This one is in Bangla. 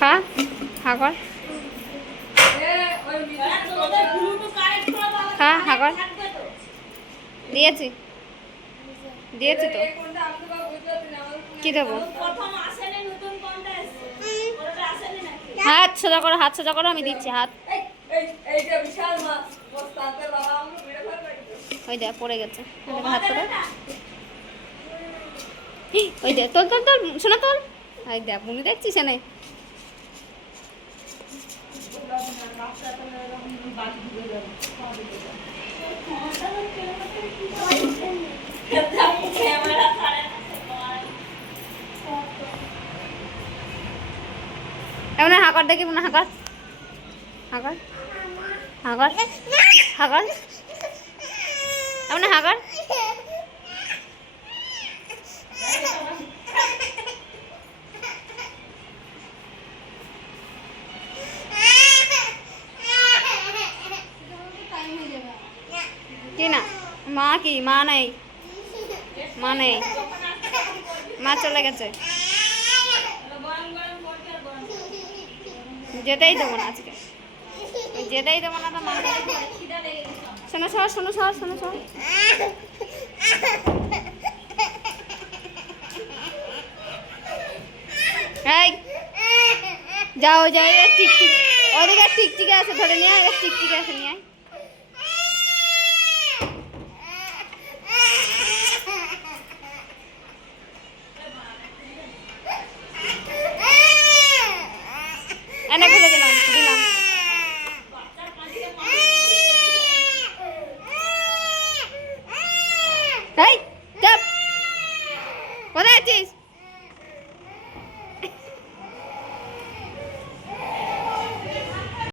খা খা কর খা খা কর দিয়েছি দিয়েছি তো কি দেবো হাত সোজা করো হাত সোজা করো আমি দিচ্ছি হাত ওই দেখ পড়ে গেছে হাত করে ওই দেখ তোল তোল তোল শোনা তোল ওই দেখ বুনি দেখছিস না এমন হাঁকর দেখি মনে হাঁকর হাঁকর হাঁকর হাঁকর এমন হাঁকর কি না মা কি মা নেই মা নেই মা চলে গেছে যেতেই দেবো না আজকে যেতেই দেবো না তো মা শোনো সর শোনো সর শোনো সর এই যাও যাই টিকটিক ওদিকে টিকটিকে আছে ধরে নিয়ে টিকটিকে আছে নিয়ে